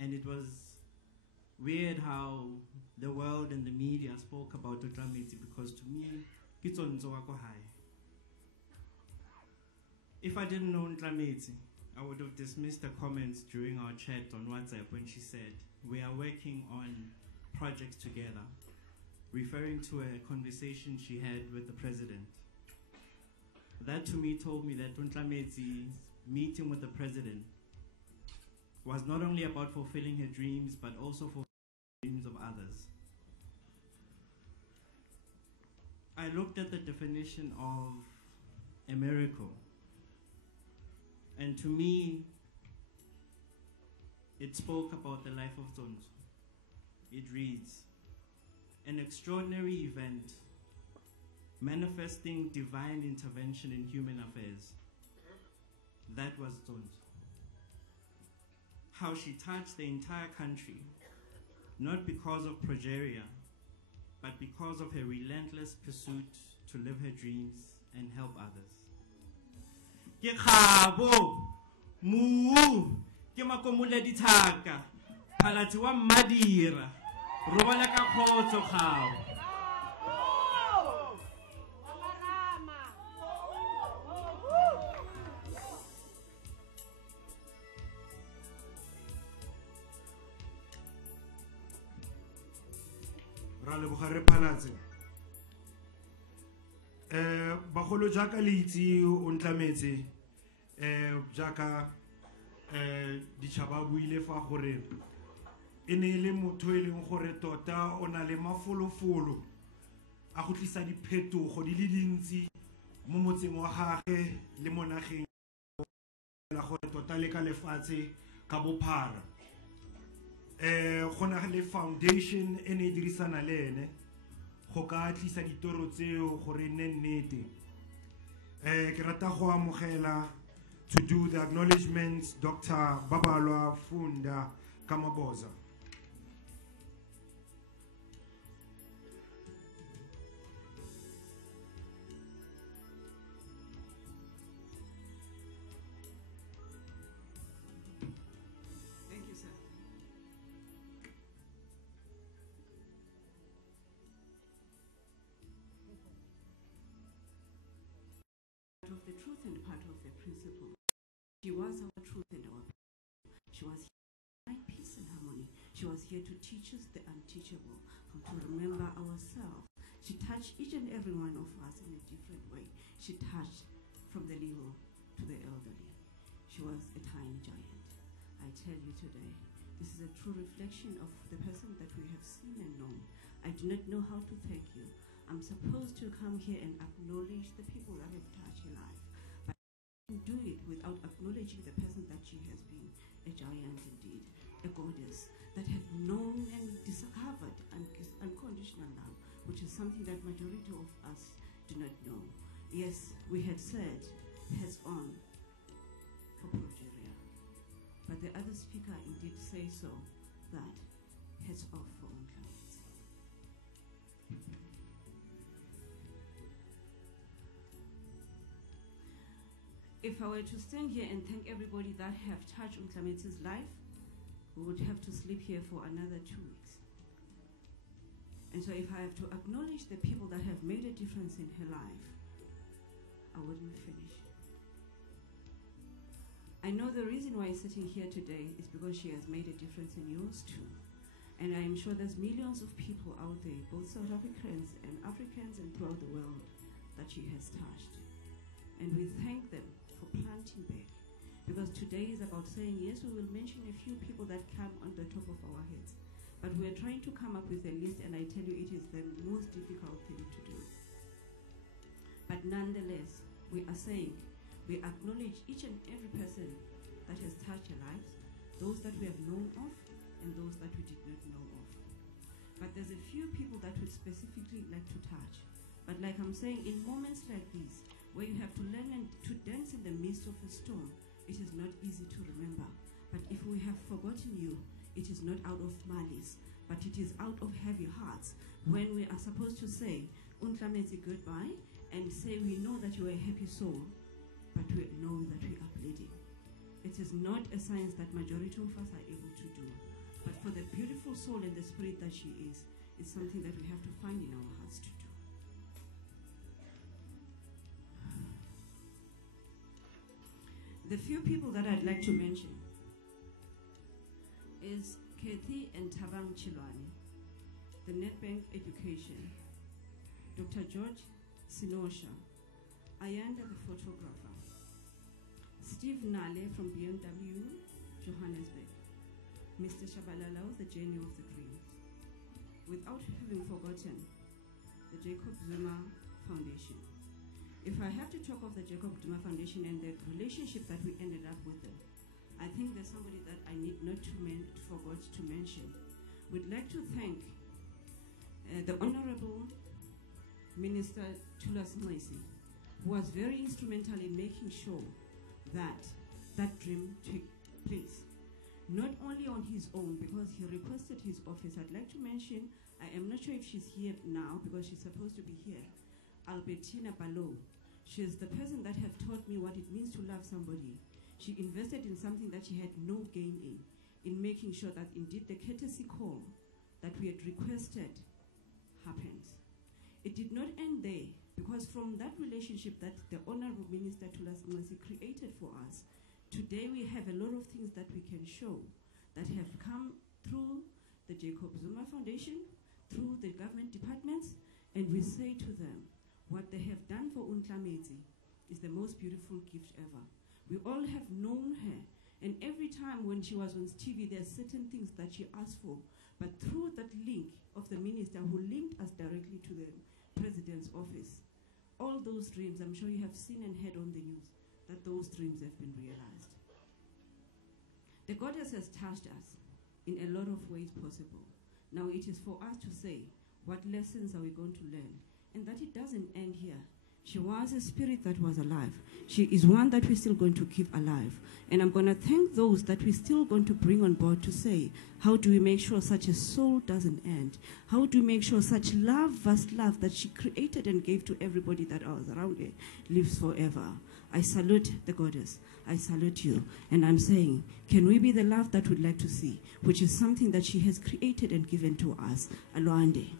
And it was weird how the world and the media spoke about Ontlametse, because to me, if I didn't know Ontlametse, I would have dismissed the comments during our chat on WhatsApp when she said, "We are working on projects together," referring to a conversation she had with the president. That to me told me that Ontlametse's meeting with the president was not only about fulfilling her dreams, but also fulfilling the dreams of others. I looked at the definition of a miracle, and to me, it spoke about the life of Zonzo. It reads, "An extraordinary event manifesting divine intervention in human affairs." That was Zonzo. How she touched the entire country, not because of progeria, but because of her relentless pursuit to live her dreams and help others. Ke khabo, mu, ke makomule ditaka, Phalatse wa Madira, robala ka khotso khao. Ralebogare Phalatse. Bagolo jaka le itse Ontlametse jaka ditšhaba buile fa gore e ne le motho e leng gore tota o na le mafolofolo a go tlisa diphetogo di le dintsi mo motseng wa gage le mo nageng la gore tota le ka lefatshe ka bophara. Go na le foundation e ne e dirisana le ene go ka tlisa ditoro tseo gore nne nnete. Ke rata go amogela to do the acknowledgements Dr. Babalwa Funda Kamaboza. Thank you, sir. Part of the truth and part of the principle. She was our truth and our people. She was here to find peace and harmony. She was here to teach us the unteachable, how to remember ourselves. She touched each and every one of us in a different way. She touched from the little to the elderly. She was a tiny giant. I tell you today, this is a true reflection of the person that we have seen and known. I do not know how to thank you. I'm supposed to come here and acknowledge the people that have touched her life. But I can't do it without acknowledging the person that she has been, a giant indeed, a goddess that had known and discovered unconditional love, which is something that majority of us do not know. Yes, we had said, heads on for progeria. But the other speaker indeed say so, that heads off for Ontlametse. If I were to stand here and thank everybody that have touched Ontlametse's life, we would have to sleep here for another 2 weeks. And so if I have to acknowledge the people that have made a difference in her life, I wouldn't finish. I know the reason why I'm sitting here today is because she has made a difference in yours too. And I am sure there's millions of people out there, both South Africans and Africans and throughout the world, that she has touched. And we thank them for planting back. Because today is about saying, yes, we will mention a few people that come on the top of our heads. But we're trying to come up with a list, and I tell you it is the most difficult thing to do. But nonetheless, we are saying, we acknowledge each and every person that has touched our lives, those that we have known of, and those that we did not know of. But there's a few people that we specifically like to touch. But like I'm saying, in moments like these, where you have to learn and to dance in the midst of a storm, it is not easy to remember. But if we have forgotten you, it is not out of malice, but it is out of heavy hearts. When we are supposed to say, Ontlametse goodbye, and say we know that you are a happy soul, but we know that we are bleeding. It is not a science that majority of us are able to do. beautiful soul and the spirit that she is something that we have to find in our hearts to do. The few people that I'd like to mention is Kathy and Tabang Chilwani, the Nedbank Education, Dr. George Sinosha, Ayanda the photographer, Steve Nale from BMW, Johannesburg, Mr. Shabalala, the Journey of the Green, without having forgotten the Jacob Zuma Foundation. If I have to talk of the Jacob Zuma Foundation and the relationship that we ended up with them, I think there's somebody that I need not to forget to mention. We'd like to thank the Honorable Minister Tulas Moisi, who was very instrumental in making sure that that dream took place. Not only on his own, because he requested his office. I'd like to mention, I am not sure if she's here now because she's supposed to be here, Albertina Balo. She is the person that have taught me what it means to love somebody. She invested in something that she had no gain in making sure that indeed the courtesy call that we had requested happens. It did not end there, because from that relationship that the Honorable Minister Tulas Moisi created for us, today we have a lot of things that we can show that have come through the Jacob Zuma Foundation, through the government departments, and we say to them, what they have done for Ontlametse is the most beautiful gift ever. We all have known her, and every time when she was on TV, there are certain things that she asked for, but through that link of the minister who linked us directly to the president's office, all those dreams, I'm sure you have seen and heard on the news, that those dreams have been realized. The goddess has touched us in a lot of ways possible. Now it is for us to say, what lessons are we going to learn? And that it doesn't end here. She was a spirit that was alive. She is one that we're still going to keep alive. And I'm going to thank those that we're still going to bring on board to say, how do we make sure such a soul doesn't end? How do we make sure such love, vast love that she created and gave to everybody that was around her lives forever? I salute the goddess. I salute you. And I'm saying, can we be the love that we'd like to see, which is something that she has created and given to us? Aloande.